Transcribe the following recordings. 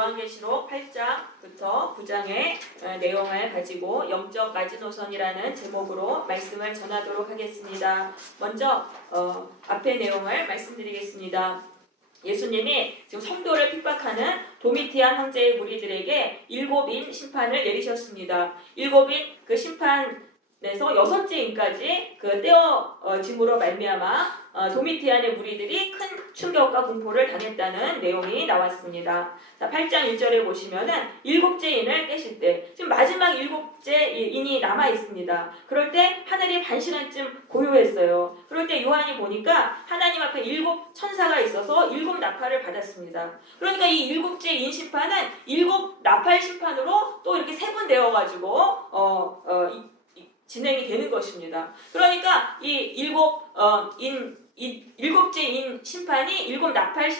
요한계시록 8장부터 9장의 내용을 가지고 영적 마지노선이라는 제목으로 말씀을 전하도록 하겠습니다. 먼저 앞의 내용을 말씀드리겠습니다. 예수님이 지금 성도를 핍박하는 도미티안 황제의 무리들에게 7인 심판을 내리셨습니다. 7인 그 심판에서 6째 인까지 그 떼어짐으로 말미암아 도미티안의 무리들이 큰 충격과 공포를 당했다는 내용이 나왔습니다. 자, 8장 1절에 보시면은 7째 인을 깨실 때 지금 마지막 7째 인이 남아 있습니다. 그럴 때 하늘이 반 시간쯤 고요했어요. 그럴 때 요한이 보니까 하나님 앞에 7 천사가 있어서 7 나팔을 받았습니다. 그러니까 이 7째 인 심판은 7 나팔 심판으로 또 이렇게 세분되어 가지고 진행이 되는 것입니다. 그러니까 이 7째 인 심판이 7 나팔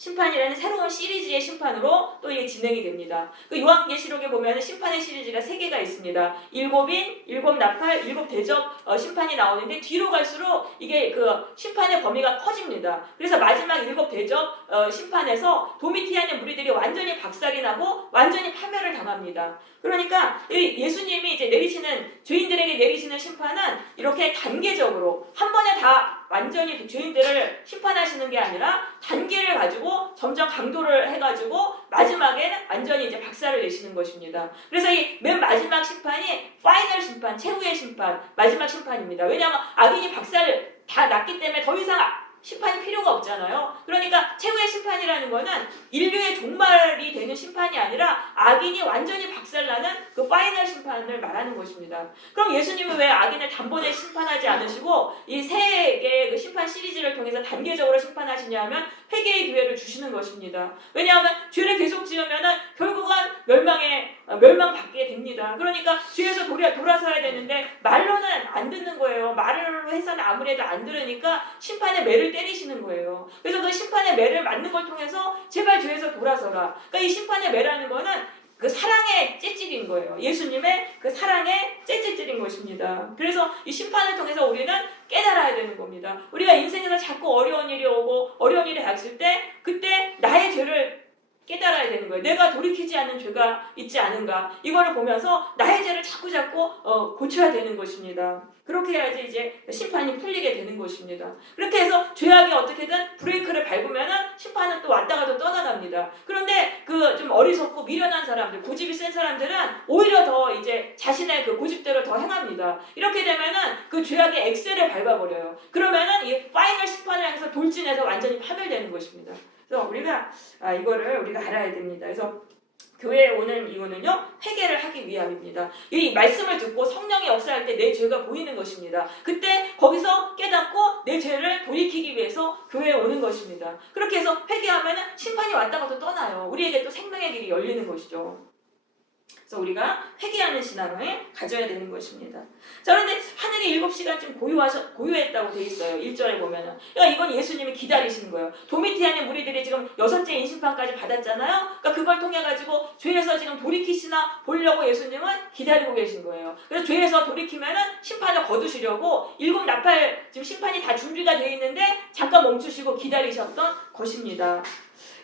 심판이라는 새로운 시리즈의 심판으로 또 이게 진행이 됩니다. 그 요한계시록에 보면 심판의 시리즈가 3개가 있습니다. 7인, 7 나팔, 7 대접 심판이 나오는데 뒤로 갈수록 이게 그 심판의 범위가 커집니다. 그래서 마지막 7 대접 심판에서 도미티안의 무리들이 완전히 박살이 나고 완전히 파멸을 당합니다. 그러니까 예수님이 이제 죄인들에게 내리시는 심판은 이렇게 단계적으로 한 번에 다 완전히 죄인들을 심판하시는 게 아니라 단계를 가지고 점점 강도를 해가지고 마지막에는 완전히 이제 박살을 내시는 것입니다. 그래서 이 맨 마지막 심판이 파이널 심판, 최후의 심판, 마지막 심판입니다. 왜냐하면 악인이 박살을 다 났기 때문에 더 이상 심판이 필요가 없잖아요. 그러니까 최후의 심판이라는 거는 인류의 종말이 되는 심판이 아니라 악인이 완전히 박살나는 그 파이널 심판을 말하는 것입니다. 그럼 예수님은 왜 악인을 단번에 심판하지 않으시고 이 3개의 그 심판 시리즈를 통해서 단계적으로 심판하시냐면 회개의 기회를 주시는 것입니다. 왜냐하면 죄를 계속 지으면은 결국은 멸망받게 됩니다. 그러니까 죄에서 돌아서야 되는데 말로는 안 듣는 거예요. 말로 해서는 아무래도 안 들으니까 심판의 매를 때리시는 거예요. 그래서 그 심판의 매를 맞는 걸 통해서 제발 죄에서 돌아서라. 그러니까 이 심판의 매라는 거는 그 사랑의 째찍인 거예요. 예수님의 그 사랑의 째찍인 것입니다. 그래서 이 심판을 통해서 우리는 깨달아야 되는 겁니다. 우리가 인생에서 자꾸 어려운 일이 오고 어려운 일이 닥칠 때 그때 나의 죄를 깨달아야 되는 거예요. 내가 돌이키지 않는 죄가 있지 않은가. 이거를 보면서 나의 죄를 자꾸 고쳐야 되는 것입니다. 그렇게 해야지 이제 심판이 풀리게 되는 것입니다. 그렇게 해서 죄악이 어떻게든 브레이크를 밟으면은 심판은 또 왔다가도 떠나갑니다. 그런데 그 좀 어리석고 미련한 사람들, 고집이 센 사람들은 오히려 더 이제 자신의 그 고집대로 더 행합니다. 이렇게 되면은 그 죄악의 엑셀을 밟아버려요. 그러면은 이 파이널 심판을 향해서 돌진해서 완전히 파멸되는 것입니다. 그래서 우리가 이거를 우리가 알아야 됩니다. 그래서 교회에 오는 이유는요, 회개를 하기 위함입니다. 이 말씀을 듣고 성령이 역사할 때 내 죄가 보이는 것입니다. 그때 거기서 깨닫고 내 죄를 돌이키기 위해서 교회에 오는 것입니다. 그렇게 해서 회개하면은 심판이 왔다가도 떠나요. 우리에게 또 생명의 길이 열리는 것이죠. 그래서 우리가 회개하는 신앙을 가져야 되는 것입니다. 자, 그런데 하늘이 7시간쯤 고요했다고 돼 있어요. 1절에 보면은. 그러니까 이건 예수님이 기다리시는 거예요. 도미티안의 무리들이 지금 6째 인심판까지 받았잖아요. 그러니까 그걸 통해 가지고 죄에서 지금 돌이키시나 보려고 예수님은 기다리고 계신 거예요. 그래서 죄에서 돌이키면은 심판을 거두시려고 7 나팔 지금 심판이 다 준비가 돼 있는데 잠깐 멈추시고 기다리셨던 것입니다.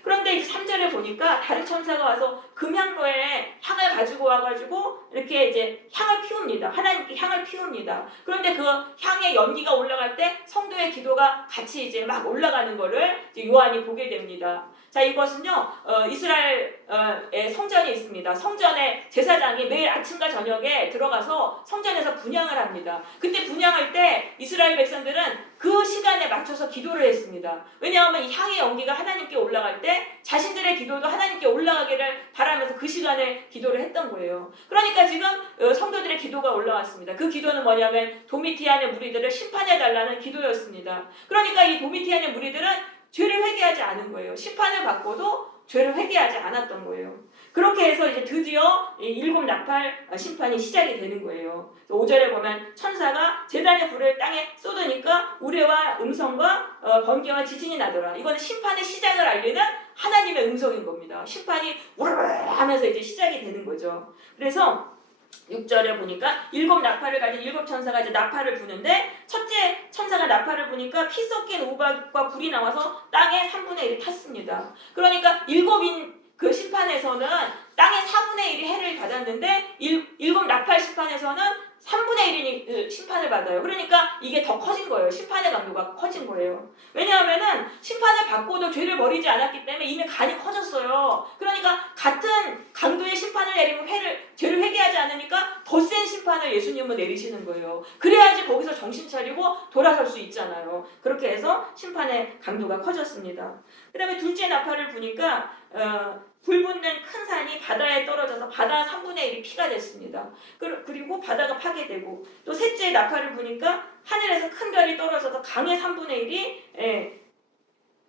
그런데 이제 3절에 보니까 다른 천사가 와서 금향로에 향을 가지고 와가지고 이렇게 이제 향을 피웁니다. 하나님께 향을 피웁니다. 그런데 그 향의 연기가 올라갈 때 성도의 기도가 같이 이제 막 올라가는 거를 이제 요한이 보게 됩니다. 자, 이것은요, 이스라엘의 성전이 있습니다. 성전에 제사장이 매일 아침과 저녁에 들어가서 성전에서 분향을 합니다. 그때 분향할 때 이스라엘 백성들은 그 시간에 맞춰서 기도를 했습니다. 왜냐하면 이 향의 연기가 하나님께 올라갈 때 자신들의 기도도 하나님께 올라가기를 바라면서 그 시간에 기도를 했던 거예요. 그러니까 지금 성도들의 기도가 올라왔습니다. 그 기도는 뭐냐면 도미티안의 무리들을 심판해달라는 기도였습니다. 그러니까 이 도미티안의 무리들은 죄를 회개하지 않은 거예요. 심판을 받고도 죄를 회개하지 않았던 거예요. 그렇게 해서 이제 드디어 7 나팔 심판이 시작이 되는 거예요. 5절에 보면 천사가 제단의 불을 땅에 쏟으니까 우레와 음성과 번개와 지진이 나더라. 이거는 심판의 시작을 알리는 하나님의 음성인 겁니다. 심판이 우르르 하면서 이제 시작이 되는 거죠. 그래서 6절에 보니까 7 나팔을 가진 7 천사가 이제 나팔을 부는데 첫째 천사가 나팔을 부니까 피 섞인 우박과 불이 나와서 땅에 3분의 1이 탔습니다. 그러니까 7인 그 심판에서 심판에서는 땅의 4분의 1이 해를 받았는데 일곱 나팔 심판에서는 3분의 1이 심판을 받아요. 그러니까 이게 더 커진 거예요. 심판의 강도가 커진 거예요. 왜냐하면은 심판을 받고도 죄를 버리지 않았기 때문에 이미 간이 커졌어요. 그러니까 같은 강도의 심판을 내리면 죄를 회개하지 않으니까 더 센 심판을 예수님은 내리시는 거예요. 그래야지 거기서 정신 차리고 돌아설 수 있잖아요. 그렇게 해서 심판의 강도가 커졌습니다. 그 다음에 둘째 나팔을 보니까 불 붙는 큰 산이 바다에 떨어져서 바다 3분의 1이 피가 됐습니다. 그리고 바다가 파괴되고, 또 셋째 나팔을 보니까 하늘에서 큰 별이 떨어져서 강의 3분의 1이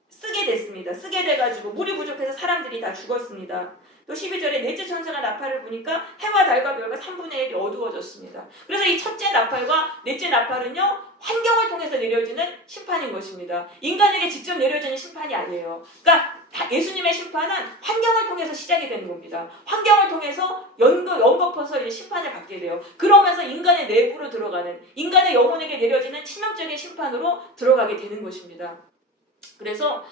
쓰게 됐습니다. 쓰게 돼가지고 물이 부족해서 사람들이 다 죽었습니다. 또 12절에 넷째 천사가 나팔을 부니까 해와 달과 별과 3분의 1이 어두워졌습니다. 그래서 이 첫째 나팔과 넷째 나팔은요, 환경을 통해서 내려지는 심판인 것입니다. 인간에게 직접 내려지는 심판이 아니에요. 그러니까 예수님의 심판은 환경을 통해서 시작이 되는 겁니다. 환경을 통해서 연거퍼서 이제 심판을 받게 돼요. 그러면서 인간의 내부로 들어가는, 인간의 영혼에게 내려지는 치명적인 심판으로 들어가게 되는 것입니다. 그래서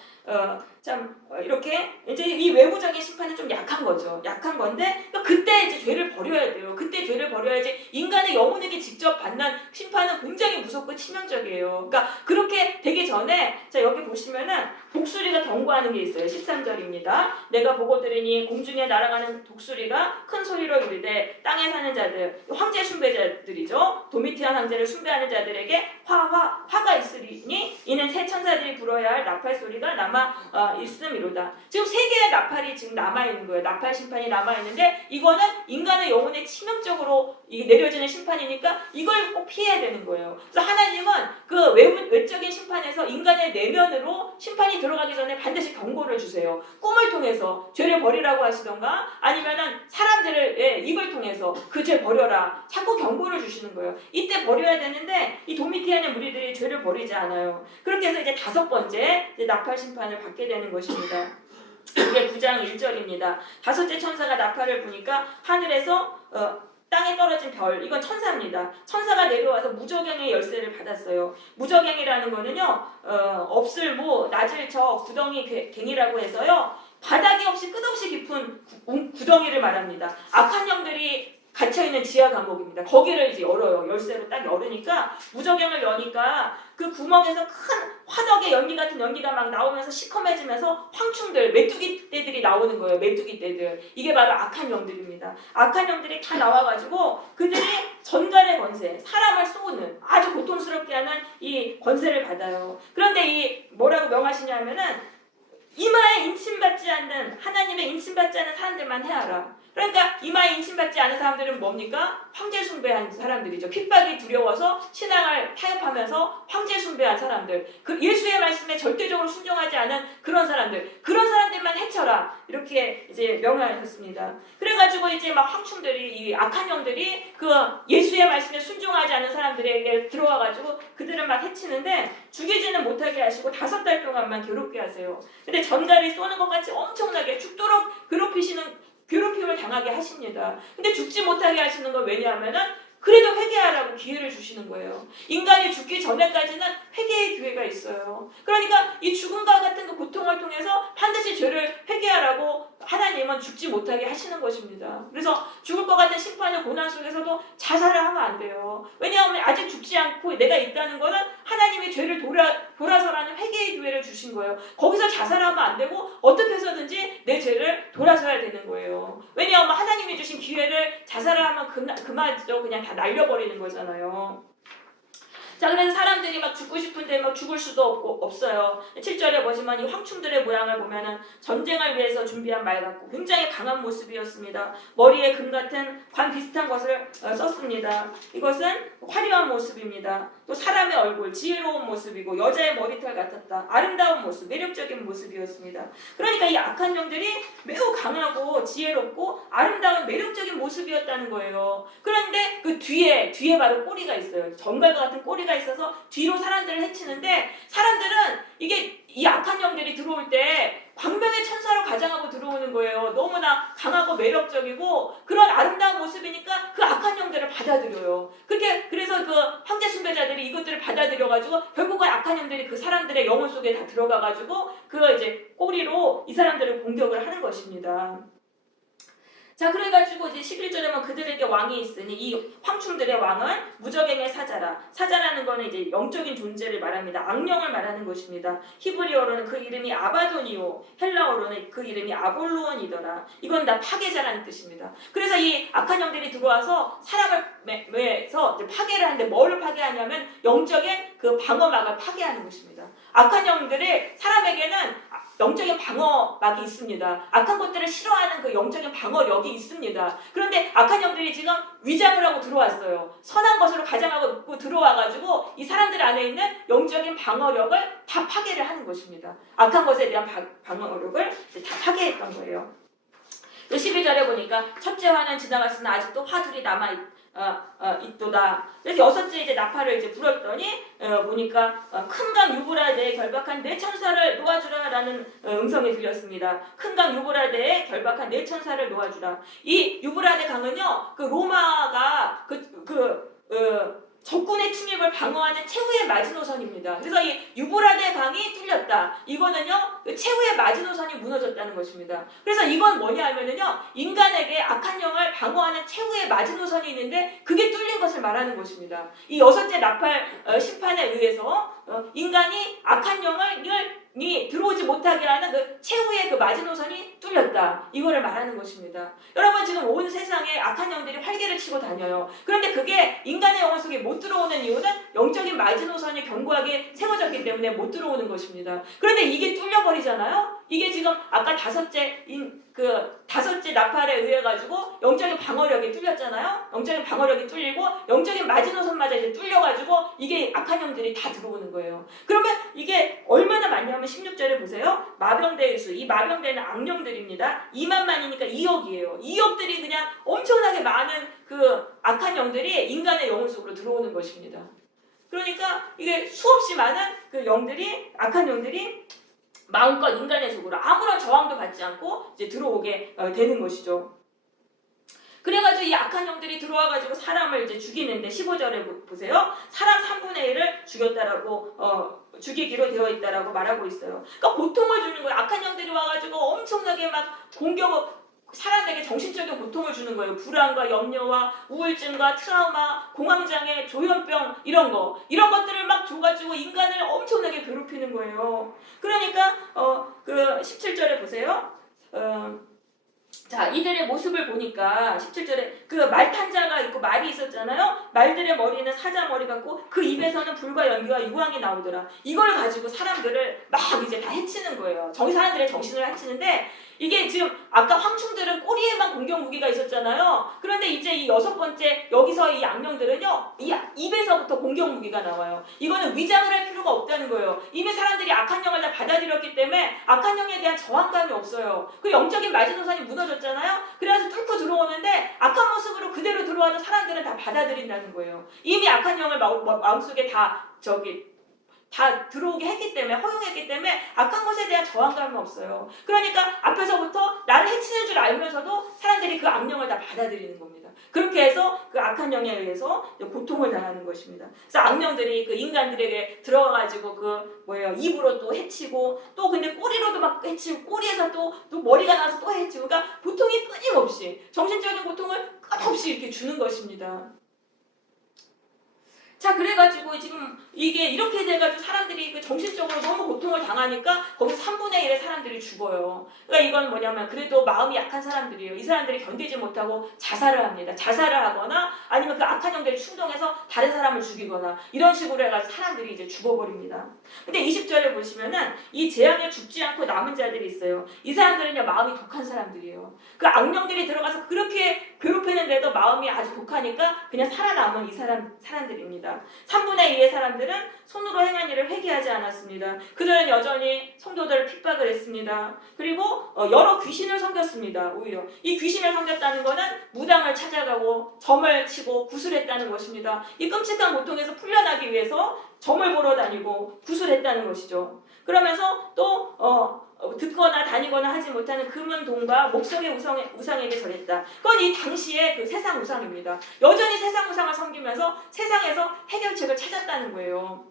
이렇게 이제 이 외부적인 심판은 좀 약한 거죠. 약한 건데 그때 이제 죄를 버려야 돼요. 그때 죄를 버려야지 인간의 영혼에게 직접 받는 심판은 굉장히 무섭고 치명적이에요. 그러니까 그렇게 되기 전에 자 여기 보시면은 독수리가 경고하는 게 있어요. 13절입니다. 내가 보고 들으니 공중에 날아가는 독수리가 큰 소리로 이르되 땅에 사는 자들, 황제 숭배자들이죠. 도미티안 황제를 숭배하는 자들에게 화가 있으리니 이는 새 천사들이 불어야 할 나팔 소리가 남아 있음이로다. 지금 세 개의 나팔이 지금 남아 있는 거예요. 나팔 심판이 남아 있는데 이거는 인간의 영혼에 치명적으로 내려지는 심판이니까 이걸 꼭 피해야 되는 거예요. 그래서 하나님은 그 외적인 심판에서 인간의 내면으로 심판이 들어가기 전에 반드시 경고를 주세요. 꿈을 통해서 죄를 버리라고 하시던가 아니면은 사람들을 입을 통해서 그 죄 버려라 자꾸 경고를 주시는 거예요. 이때 버려야 되는데 이 도미티안의 무리들이 죄를 버리지 않아요. 그렇게 해서 이제 다섯 번째 나팔 심판을 받게 되는 것입니다. 이게 9장 1절입니다. 다섯째 천사가 나팔을 부니까 하늘에서 땅에 떨어진 별, 이건 천사입니다. 천사가 내려와서 무저갱의 열쇠를 받았어요. 무저갱이라는 거는요, 없을무, 낮을 저, 구덩이 갱이라고 해서요, 바닥이 없이 끝없이 깊은 구덩이를 말합니다. 악한 영들이 갇혀있는 지하 감옥입니다. 거기를 이제 열어요. 열쇠로 딱 열으니까 무저갱을 여니까 그 구멍에서 큰 화덕의 연기 같은 연기가 막 나오면서 시커매지면서 황충들, 메뚜기 떼들이 나오는 거예요. 메뚜기 떼들. 이게 바로 악한 영들입니다. 악한 영들이 다 나와가지고 그들이 전갈의 권세, 사람을 쏘는 아주 고통스럽게 하는 이 권세를 받아요. 그런데 이 뭐라고 명하시냐면은 이마에 인침받지 않는 하나님의 인침받지 않는 사람들만 해하라. 그러니까 이마에 인침받지 않은 사람들은 뭡니까? 황제 숭배한 사람들이죠. 핍박이 두려워서 신앙을 타협하면서 황제 숭배한 사람들, 그 예수의 말씀에 절대적으로 순종하지 않은 그런 사람들만 해쳐라 이렇게 이제 명하셨습니다. 그래가지고 이제 막 황충들이 이 악한 영들이 그 예수의 말씀에 순종하지 않은 사람들에게 들어와가지고 그들을 막 해치는데 죽이지는 못하게 하시고 5달 동안만 괴롭게 하세요. 근데 전갈이 쏘는 것 같이 엄청나게 죽도록 괴롭힘을 당하게 하십니다. 근데 죽지 못하게 하시는 건 왜냐하면은 그래도 회개하라고 기회를 주시는 거예요. 인간이 죽기 전에까지는 회개의 기회가 있어요. 그러니까 이 죽음과 같은 그 고통을 통해서 반드시 죄를 회개하라고 하나님은 죽지 못하게 하시는 것입니다. 그래서 죽을 것 같은 심판의 고난 속에서도 자살을 하면 안 돼요. 왜냐하면 아직 죽지 않고 내가 있다는 거는 하나님이 죄를 돌아서라는 회개의 기회를 주신 거예요. 거기서 자살하면 안 되고 어떻게 해서든지 내 죄를 돌아서야 되는 거예요. 왜냐하면 하나님이 주신 기회를 자살을 하면 그마저 그냥 다 날려버리는 거잖아요. 자, 그래서 사람들이 막 죽고 싶은데 막 죽을 수도 없어요. 7절에 보시면 이 황충들의 모양을 보면은 전쟁을 위해서 준비한 말 같고 굉장히 강한 모습이었습니다. 머리에 금 같은 관 비슷한 것을 썼습니다. 이것은 화려한 모습입니다. 또 사람의 얼굴, 지혜로운 모습이고 여자의 머리털 같았다. 아름다운 모습, 매력적인 모습이었습니다. 그러니까 이 악한 영들이 매우 강하고 지혜롭고 아름다운 매력적인 모습이었다는 거예요. 그런데 그 뒤에 바로 꼬리가 있어요. 정갈과 같은 꼬리가 있어서 뒤로 사람들을 해치는데 사람들은 이게 이 악한 영들이 들어올 때 광명의 천사로 가장하고 들어오는 거예요. 너무나 강하고 매력적이고 그런 아름다운 모습이니까 그 악한 영들을 받아들여요. 그래서 그 황제 숭배자들이 이것들을 받아들여가지고 결국은 악한 영들이 그 사람들의 영혼 속에 다 들어가가지고 그 이제 꼬리로 이 사람들을 공격을 하는 것입니다. 자, 그래가지고 이제 11절에 보면 그들에게 왕이 있으니 이 황충들의 왕은 무적행의 사자라. 사자라는 거는 이제 영적인 존재를 말합니다. 악령을 말하는 것입니다. 히브리어로는 그 이름이 아바돈이요, 헬라어로는 그 이름이 아볼로온이더라. 이건 다 파괴자라는 뜻입니다. 그래서 이 악한 영들이 들어와서 사람을 매서 파괴를 하는데 뭐를 파괴하냐면 영적인 그 방어막을 파괴하는 것입니다. 악한 영들이 사람에게는 영적인 방어막이 있습니다. 악한 것들을 싫어하는 그 영적인 방어력이 있습니다. 그런데 악한 영들이 지금 위장을 하고 들어왔어요. 선한 것으로 가장하고 들어와가지고 이 사람들 안에 있는 영적인 방어력을 다 파괴를 하는 것입니다. 악한 것에 대한 방어력을 다 파괴했던 거예요. 12절에 보니까 첫째 화는 지나갔으나 아직도 화둘이 있도다. 그래서 여섯째 이제 나팔을 이제 불었더니 보니까 큰 강 유브라데에 결박한 네 천사를 놓아주라라는 음성이 들렸습니다. 큰 강 유브라데에 결박한 네 천사를 놓아주라. 이 유브라데 강은요, 그 로마가 적군의 침입을 방어하는 최후의 마지노선입니다. 그래서 이 유브라데 강이 뚫렸다. 이거는요, 최후의 마지노선이 무너졌다는 것입니다. 그래서 이건 뭐냐 하면은요, 인간에게 악한 영을 방어하는 최후의 마지노선이 있는데 그게 뚫린 것을 말하는 것입니다. 이 여섯째 나팔 심판에 의해서 인간이 악한 영이 들어오지 못하게 하는 그 최후의 그 마지노선이 뚫렸다. 이거를 말하는 것입니다. 여러분, 지금 온 세상에 악한 영들이 활개를 치고 다녀요. 그런데 그게 인간의 영혼 속에 못 들어오는 이유는 영적인 마지노선이 견고하게 세워졌기 때문에 못 들어오는 것입니다. 그런데 이게 뚫려버리잖아요. 이게 지금 아까 다섯째 나팔에 의해 가지고 영적인 방어력이 뚫렸잖아요. 영적인 방어력이 뚫리고 영적인 마지노선마저 이제 뚫려가지고 이게 악한 영들이 다 들어오는 거예요. 그러면 이게 얼마나 많냐면 16절에 보세요. 마병대의 수. 이 마병대는 악령들입니다. 2만만이니까 2억이에요. 2억들이 그냥 엄청나게 많은 그 악한 영들이 인간의 영혼 속으로 들어오는 것입니다. 그러니까 이게 수없이 많은 그 영들이, 악한 영들이 마음껏 인간의 속으로 아무런 저항도 받지 않고 이제 들어오게 되는 것이죠. 그래가지고 이 악한 영들이 들어와가지고 사람을 이제 죽이는데 15절에 보세요. 사람 3분의 1을 죽이기로 되어 있다라고 말하고 있어요. 그러니까 고통을 주는 거예요. 악한 영들이 와가지고 엄청나게 막 사람에게 정신적인 고통을 주는 거예요. 불안과 염려와 우울증과 트라우마, 공황장애, 조현병 이런 것들을 막 줘가지고 인간을 엄청나게 괴롭히는 거예요. 그러니까 그 17절에 보세요. 자, 이들의 모습을 보니까 17절에 그 말 탄 자가 있고 말이 있었잖아요. 말들의 머리는 사자 머리 같고 그 입에서는 불과 연기와 유황이 나오더라. 이걸 가지고 사람들을 막 이제 다 해치는 거예요. 사람들의 정신을 해치는데 이게 지금 아까 황충들은 꼬리에만 공격 무기가 있었잖아요. 그런데 이제 이 여섯 번째 여기서 이 악령들은요, 이 입에서부터 공격 무기가 나와요. 이거는 위장을 할 필요가 없다는 거예요. 이미 사람들이 악한 영을 다 받아들였기 때문에 악한 영에 대한 저항감이 없어요. 그 영적인 마지노선이 무너졌잖아요. 그래서 뚫고 들어오는데 악한 모습으로 그대로 들어와도 사람들은 다 받아들인다는 거예요. 이미 악한 영을 마음속에 다 들어오게 했기 때문에, 허용했기 때문에 악한 것에 대한 저항감이 없어요. 그러니까 앞에서부터 나를 해치는 줄 알면서도 사람들이 그 악령을 다 받아들이는 겁니다. 그렇게 해서 그 악한 영에 의해서 고통을 당하는 것입니다. 그래서 악령들이 그 인간들에게 들어가가지고 입으로 또 해치고, 또 근데 꼬리로도 막 해치고, 꼬리에서 또 머리가 나서 또 해치고, 그러니까 고통이 끊임없이, 정신적인 고통을 끝없이 이렇게 주는 것입니다. 자, 그래가지고 지금 이게 이렇게 돼가지고 사람들이 그 정신적으로 너무 고통을 당하니까 거기서 3분의 1의 사람들이 죽어요. 그러니까 이건 뭐냐면 그래도 마음이 약한 사람들이에요. 이 사람들이 견디지 못하고 자살을 합니다. 자살을 하거나 아니면 그 악한 영들이 충동해서 다른 사람을 죽이거나 이런 식으로 해가지고 사람들이 이제 죽어버립니다. 근데 20절에 보시면은 이 재앙에 죽지 않고 남은 자들이 있어요. 이 사람들은요, 마음이 독한 사람들이에요. 그 악령들이 들어가서 그렇게 괴롭히는데도 마음이 아주 독하니까 그냥 살아남은 이 사람들입니다. 3분의 2의 사람들은 손으로 행한 일을 회개하지 않았습니다. 그들은 여전히 성도들을 핍박을 했습니다. 그리고 여러 귀신을 섬겼습니다. 오히려 이 귀신을 섬겼다는 것은 무당을 찾아가고 점을 치고 구슬했다는 것입니다. 이 끔찍한 고통에서 풀려나기 위해서 점을 보러 다니고 구슬했다는 것이죠. 그러면서 또 듣거나 다니거나 하지 못하는 금은 동과 목석의 우상에게 절했다. 그건 이 당시의 그 세상 우상입니다. 여전히 세상 우상을 섬기면서 세상에서 해결책을 찾았다는 거예요.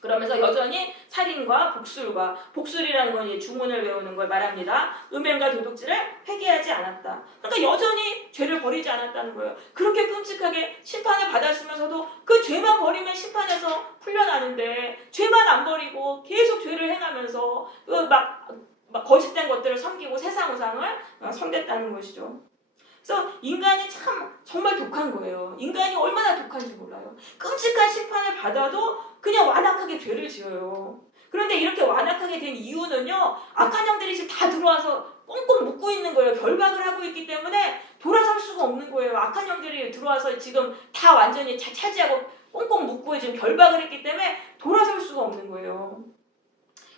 그러면서 여전히 살인과 복술과 복술이라는 건 이제 주문을 외우는 걸 말합니다. 음행과 도둑질을 회개하지 않았다. 그러니까 여전히 죄를 버리지 않았다는 거예요. 그렇게 끔찍하게 심판을 받았으면서도 그 죄만 버리면 심판에서 풀려나는데 죄만 안 버리고 계속 죄를 행하면서 막 거짓된 것들을 섬기고 세상 우상을 섬겼다는 것이죠. 그래서 인간이 참 정말 독한 거예요. 인간이 얼마나 독한지 몰라요. 끔찍한 심판을 받아도 그냥 완악하게 죄를 지어요. 그런데 이렇게 완악하게 된 이유는요, 악한 영들이 지금 다 들어와서 꽁꽁 묶고 있는 거예요. 결박을 하고 있기 때문에 돌아설 수가 없는 거예요. 악한 영들이 들어와서 지금 다 완전히 차지하고 꽁꽁 묶고 지금 결박을 했기 때문에 돌아설 수가 없는 거예요.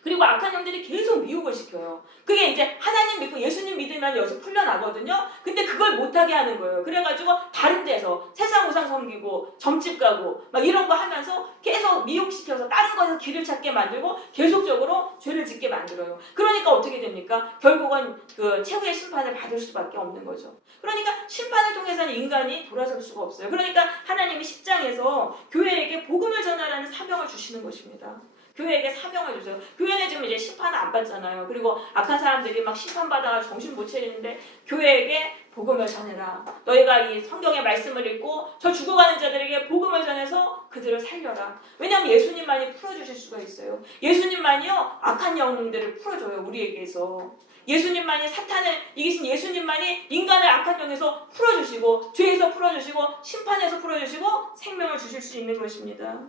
그리고 악한 영들이 계속 미혹을 시켜요. 그게 이제 하나님 믿고 예수님 믿으면 여기서 풀려나거든요. 근데 그걸 못하게 하는 거예요. 그래가지고 다른 데서 세상 우상 섬기고 점집 가고 막 이런 거 하면서 계속 미혹시켜서 다른 거에서 길을 찾게 만들고 계속적으로 죄를 짓게 만들어요. 그러니까 어떻게 됩니까? 결국은 그 최후의 심판을 받을 수밖에 없는 거죠. 그러니까 심판을 통해서는 인간이 돌아설 수가 없어요. 그러니까 하나님이 10장에서 교회에게 복음을 전하라는 사명을 주시는 것입니다. 교회에게 사명을 주세요. 교회는 지금 이제 심판을 안 받잖아요. 그리고 악한 사람들이 막 심판받아가 정신 못 차리는데 교회에게 복음을 전해라. 너희가 이 성경의 말씀을 읽고 저 죽어가는 자들에게 복음을 전해서 그들을 살려라. 왜냐하면 예수님만이 풀어주실 수가 있어요. 예수님만이요 악한 영들을 풀어줘요. 우리에게서. 예수님만이 사탄을 이기신 예수님만이 인간을 악한 영에서 풀어주시고 죄에서 풀어주시고 심판에서 풀어주시고 생명을 주실 수 있는 것입니다.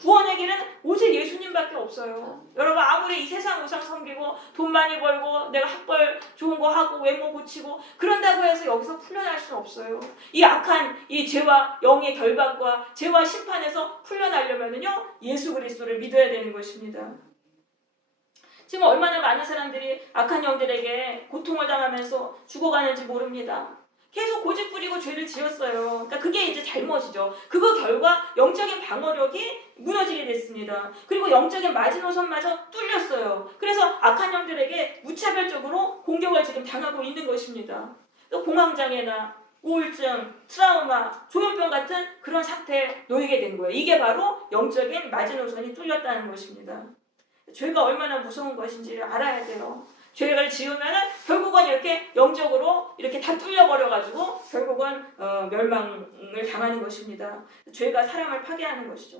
구원의 길은 오직 예수님밖에 없어요. 여러분 아무리 이 세상 우상 섬기고 돈 많이 벌고 내가 학벌 좋은 거 하고 외모 고치고 그런다고 해서 여기서 풀려날 수는 없어요. 이 악한 이 죄와 영의 결박과 죄와 심판에서 풀려나려면요 예수 그리스도를 믿어야 되는 것입니다. 지금 얼마나 많은 사람들이 악한 영들에게 고통을 당하면서 죽어가는지 모릅니다. 계속 고집 부리고 죄를 지었어요. 그러니까 그게 이제 잘못이죠. 그거 결과 영적인 방어력이 무너지게 됐습니다. 그리고 영적인 마지노선마저 뚫렸어요. 그래서 악한 영들에게 무차별적으로 공격을 지금 당하고 있는 것입니다. 또 공황장애나 우울증, 트라우마, 조현병 같은 그런 상태에 놓이게 된 거예요. 이게 바로 영적인 마지노선이 뚫렸다는 것입니다. 죄가 얼마나 무서운 것인지를 알아야 돼요. 죄를 지으면은 결국은 이렇게 영적으로 이렇게 다 뚫려버려가지고 결국은 멸망을 당하는 것입니다. 죄가 사람을 파괴하는 것이죠.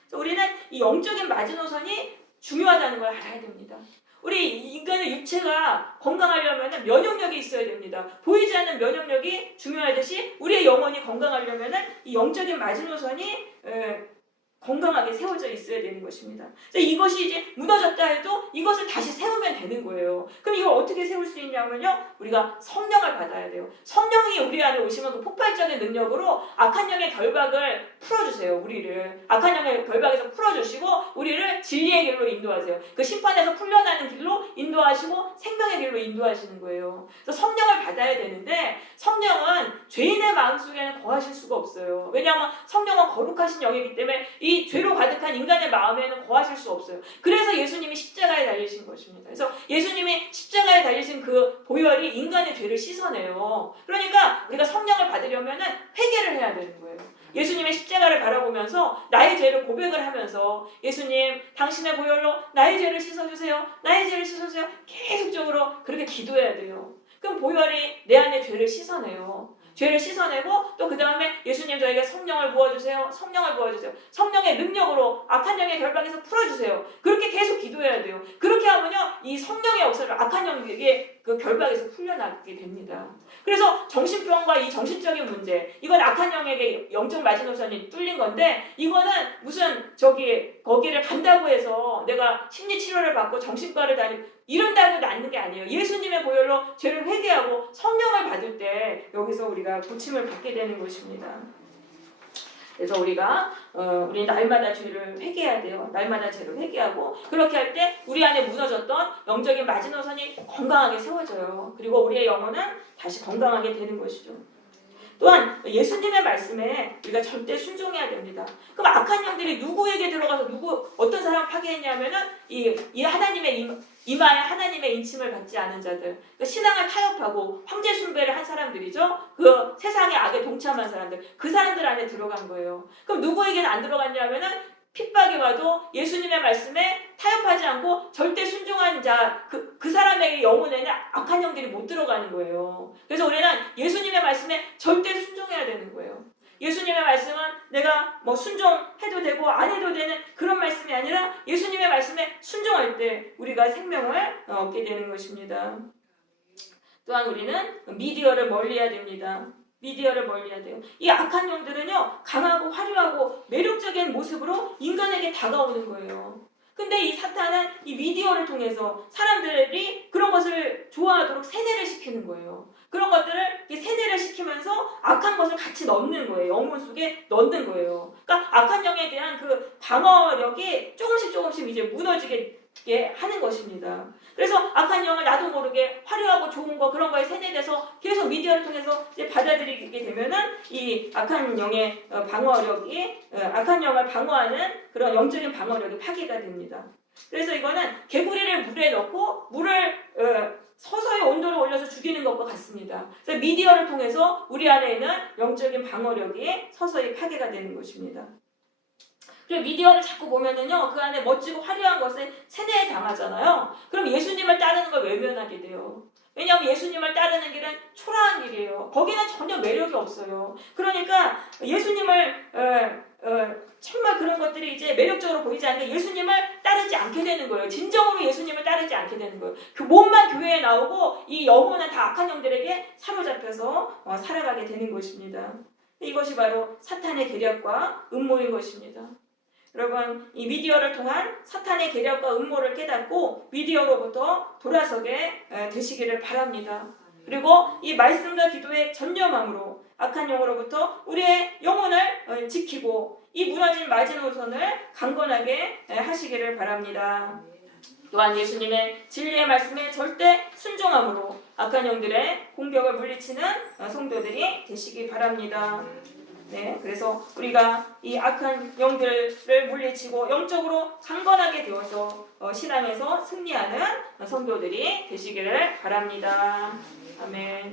그래서 우리는 이 영적인 마지노선이 중요하다는 걸 알아야 됩니다. 우리 인간의 육체가 건강하려면 면역력이 있어야 됩니다. 보이지 않는 면역력이 중요하듯이 우리의 영혼이 건강하려면 이 영적인 마지노선이 건강하게 세워져 있어야 되는 것입니다. 그래서 이것이 이제 무너졌다 해도 이것을 다시 세우면 되는 거예요. 그럼 이걸 어떻게 세울 수 있냐면요. 우리가 성령을 받아야 돼요. 성령이 우리 안에 오시면 그 폭발적인 능력으로 악한 영의 결박을 풀어주세요. 우리를. 악한 영의 결박에서 풀어주시고 우리를 진리의 길로 인도하세요. 그 심판에서 풀려나는 길로 인도하시고 생명의 길로 인도하시는 거예요. 그래서 성령을 받아야 되는데 성령은 죄인의 마음속에는 거하실 수가 없어요. 왜냐하면 성령은 거룩하신 영이기 때문에 이 죄로 가득한 인간의 마음에는 거하실 수 없어요. 그래서 예수님이 십자가에 달리신 것입니다. 그래서 예수님이 십자가에 달리신 그 보혈이 인간의 죄를 씻어내요. 그러니까 우리가 성령을 받으려면 회개를 해야 되는 거예요. 예수님의 십자가를 바라보면서 나의 죄를 고백을 하면서 예수님 당신의 보혈로 나의 죄를 씻어주세요. 나의 죄를 씻어주세요. 계속적으로 그렇게 기도해야 돼요. 그럼 보혈이 내 안의 죄를 씻어내요. 죄를 씻어내고 또 그 다음에 예수님 저에게 성령을 부어주세요. 성령을 부어주세요. 성령의 능력으로 악한 영의 결박에서 풀어주세요. 그렇게 계속 기도해야 돼요. 그렇게 하면요 이 성령의 역사를 악한 영에게 그 결박에서 풀려나게 됩니다. 그래서 정신병과 이 정신적인 문제 이건 악한 영에게 영적 마지노선이 뚫린 건데 이거는 무슨 거기를 간다고 해서 내가 심리치료를 받고 정신과를 다니고 이런다고 낫는 게 아니에요. 예수님의 보혈로 죄를 회개하고 성령을 받을 때 여기서 우리가 고침을 받게 되는 것입니다. 그래서 우리 날마다 죄를 회개해야 돼요. 날마다 죄를 회개하고 그렇게 할 때 우리 안에 무너졌던 영적인 마지노선이 건강하게 세워져요. 그리고 우리의 영혼은 다시 건강하게 되는 것이죠. 또한 예수님의 말씀에 우리가 절대 순종해야 됩니다. 그럼 악한 영들이 누구에게 들어가서 어떤 사람을 파괴했냐면은 이 하나님의 이마에 하나님의 인침을 받지 않은 자들, 그 신앙을 타협하고 황제 숭배를 한 사람들이죠. 그 세상의 악에 동참한 사람들, 그 사람들 안에 들어간 거예요. 그럼 누구에게는 안 들어갔냐면은 핍박이 와도 예수님의 말씀에 타협하지 않고 절대 순종한 자, 그 사람에게 영혼에는 악한 영들이 못 들어가는 거예요. 그래서 우리는 예수님의 말씀에 절대 순종해야 되는 거예요. 예수님의 말씀은 내가 뭐 순종해도 되고 안 해도 되는 그런 말씀이 아니라 예수님의 말씀에 순종할 때 우리가 생명을 얻게 되는 것입니다. 또한 우리는 미디어를 멀리해야 됩니다. 미디어를 멀리해야 돼요. 이 악한 영들은요, 강하고 화려하고 매력적인 모습으로 인간에게 다가오는 거예요. 근데 이 사탄은 이 미디어를 통해서 사람들이 그런 것을 좋아하도록 세뇌를 시키는 거예요. 그런 것들을 세뇌를 시키면서 악한 것을 같이 넣는 거예요. 영혼 속에 넣는 거예요. 그러니까 악한 영에 대한 그 방어력이 조금씩 이제 무너지게 하는 것입니다. 그래서 악한 영을 나도 모르게 화려하고 좋은 거 그런 거에 세뇌돼서 계속 미디어를 통해서 이제 받아들이게 되면은 이 악한 영의 방어력이 악한 영을 방어하는 그런 영적인 방어력이 파괴가 됩니다. 그래서 이거는 개구리를 물에 넣고 물을 서서히 온도를 올려서 죽이는 것과 같습니다. 그래서 미디어를 통해서 우리 안에 있는 영적인 방어력이 서서히 파괴가 되는 것입니다. 그리고 미디어를 자꾸 보면은요, 그 안에 멋지고 화려한 것에 세뇌에 당하잖아요. 그럼 예수님을 따르는 걸 외면하게 돼요. 왜냐하면 예수님을 따르는 길은 초라한 길이에요. 거기는 전혀 매력이 없어요. 그러니까 예수님을 정말 그런 것들이 이제 매력적으로 보이지 않으니까 예수님을 따르지 않게 되는 거예요. 진정으로 예수님을 따르지 않게 되는 거예요. 그 몸만 교회에 나오고 이 영혼은 다 악한 영들에게 사로잡혀서 살아가게 되는 것입니다. 이것이 바로 사탄의 계략과 음모인 것입니다. 여러분, 이 미디어를 통한 사탄의 계략과 음모를 깨닫고 미디어로부터 돌아서게 되시기를 바랍니다. 그리고 이 말씀과 기도의 전념함으로 악한 영으로부터 우리의 영혼을 지키고 이 무너진 마지노선을 강건하게 하시기를 바랍니다. 또한 예수님의 진리의 말씀에 절대 순종함으로 악한 영들의 공격을 물리치는 성도들이 되시기 바랍니다. 네, 그래서 우리가 이 악한 영들을 물리치고 영적으로 강건하게 되어서 신앙에서 승리하는 성도들이 되시기를 바랍니다. 아멘.